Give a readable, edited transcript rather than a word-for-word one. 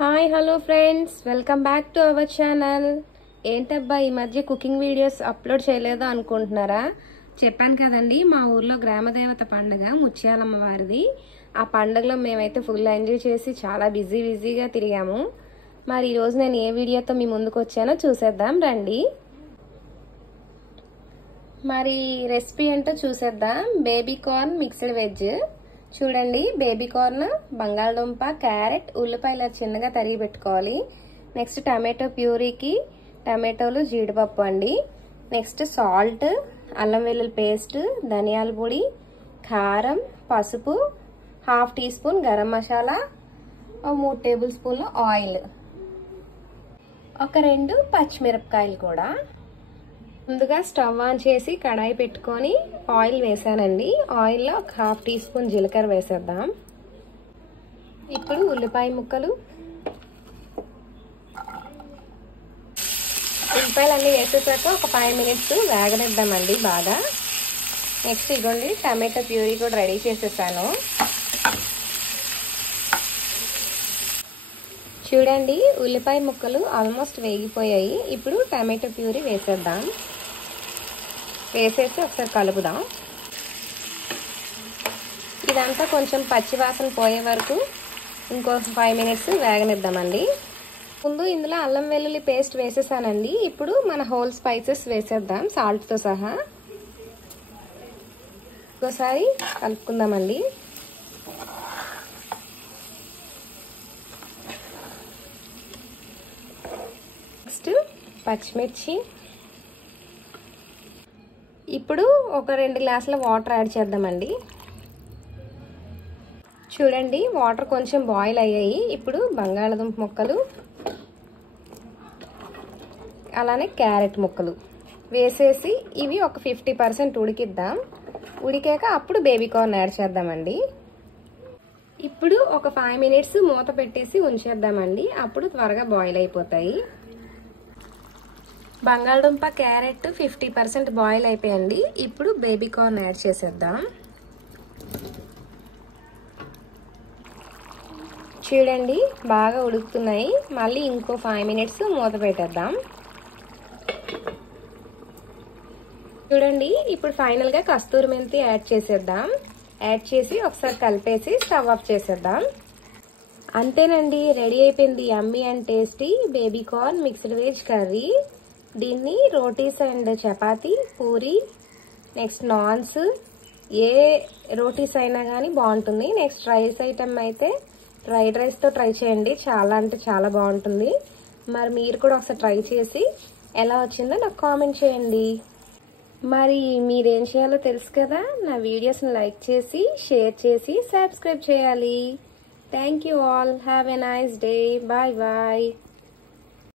Hi hello friends, welcome back to our channel. ఏంటబ్బా ఈ మధ్య కుకింగ్ వీడియోస్ అప్లోడ్ చేయలేదో అనుకుంటున్నారా? చెప్పాను కదండి, మా ఊర్లో గ్రామదేవత పండుగ ముత్యాలమ్మ వారిది. ఆ పండుగలో మేమైతే ఫుల్ ఎంజాయ్ చేసి చాలా బిజీగా తిరిగాము. మరి ఈరోజు నేను ఏ వీడియోతో మీ ముందుకు వచ్చానో చూసేద్దాం రండి. మరి రెసిపీ ఏంటో చూసేద్దాం. Baby corn mixed veg. చూడండి, బేబీ కార్న్, బంగాళదుంప, క్యారెట్, ఉల్లిపాయలు చిన్నగా తరిగి పెట్టుకోవాలి. నెక్స్ట్ టమాటో ప్యూరీకి టమాటోలు, జీడిపప్పు అండి. నెక్స్ట్ సాల్ట్, అల్లం వెల్లుల్లి పేస్ట్, ధనియాల పొడి, కారం, పసుపు, half teaspoon garam masala, 3 టేబుల్ స్పూన్లు ఆయిల్, ఒక 2 పచ్చిమిరపకాయలు కూడా. ముందుగా స్టవ్ ఆన్ చేసి కడాయి పెట్టుకొని ఆయిల్ వేసానండి. ఆయిల్లో ఒక హాఫ్ టీ స్పూన్ జీలకర్ర వేసేద్దాం. ఇప్పుడు ఉల్లిపాయ ముక్కలు, ఉల్లిపాయలన్నీ వేసేసాక ఒక 5 మినిట్స్ వేగనిద్దామండి బాగా. నెక్స్ట్ ఇదిగోండి టమాటో ప్యూరీ కూడా రెడీ చేసేసాను. చూడండి, ఉల్లిపాయ ముక్కలు ఆల్మోస్ట్ వేగిపోయాయి. ఇప్పుడు టమాటో ప్యూరీ వేసేద్దాం. వేసేసి ఒకసారి కలుపుదాం. ఇదంతా కొంచెం పచ్చివాసన పోయే వరకు ఇంకో 5 మినిట్స్ వేగనిద్దామండి. ముందు ఇందులో అల్లం వెల్లుల్లి పేస్ట్ వేసేసానండి. ఇప్పుడు మన హోల్ స్పైసెస్ వేసేద్దాం సాల్ట్తో సహా. ఇంకోసారి కలుపుకుందామండి. నెక్స్ట్ పచ్చిమిర్చి. ఇప్పుడు ఒక 2 గ్లాసుల వాటర్ యాడ్ చేద్దామండి. చూడండి, వాటర్ కొంచెం బాయిల్ అయ్యాయి. ఇప్పుడు బంగాళదుంప ముక్కలు, అలానే క్యారెట్ ముక్కలు వేసేసి ఇవి ఒక 50% ఉడికిద్దాం. ఉడికాక అప్పుడు బేబీ కార్న్ యాడ్ చేద్దామండి. ఇప్పుడు ఒక 5 మినిట్స్ మూత పెట్టేసి ఉంచేద్దామండి. అప్పుడు త్వరగా బాయిల్ అయిపోతాయి. బంగాళదుంప, క్యారెట్ 50% బాయిల్ అయిపోయండి. ఇప్పుడు బేబీ కార్న్ యాడ్ చేసేద్దాం. చూడండి, బాగా ఉడుకుతున్నాయి. మళ్ళీ ఇంకో 5 మినిట్స్ మూత పెట్టేద్దాం. చూడండి, ఇప్పుడు ఫైనల్గా కస్తూరి మెంతి యాడ్ చేసేద్దాం. యాడ్ చేసి ఒకసారి కలిపేసి స్టవ్ ఆఫ్ చేసేద్దాం. అంతేనండి, రెడీ అయిపోయింది యమ్మీ and tasty baby corn mixed veg curry. దీన్ని రోటీస్ అండ్ చపాతీ, పూరి, నెక్స్ట్ నాన్స్, ఏ రోటీస్ అయినా కానీ బాగుంటుంది. నెక్స్ట్ రైస్ ఐటమ్ అయితే ఫ్రైడ్ రైస్తో ట్రై చేయండి, చాలా అంటే చాలా బాగుంటుంది. మరి మీరు కూడా ఒకసారి ట్రై చేసి ఎలా వచ్చిందో నాకు కామెంట్ చేయండి. మరి మీరేం చేయాలో తెలుసు కదా, నా వీడియోస్ని లైక్ చేసి, షేర్ చేసి, సబ్స్క్రైబ్ చేయాలి. Thank you all. Have a nice day. Bye bye.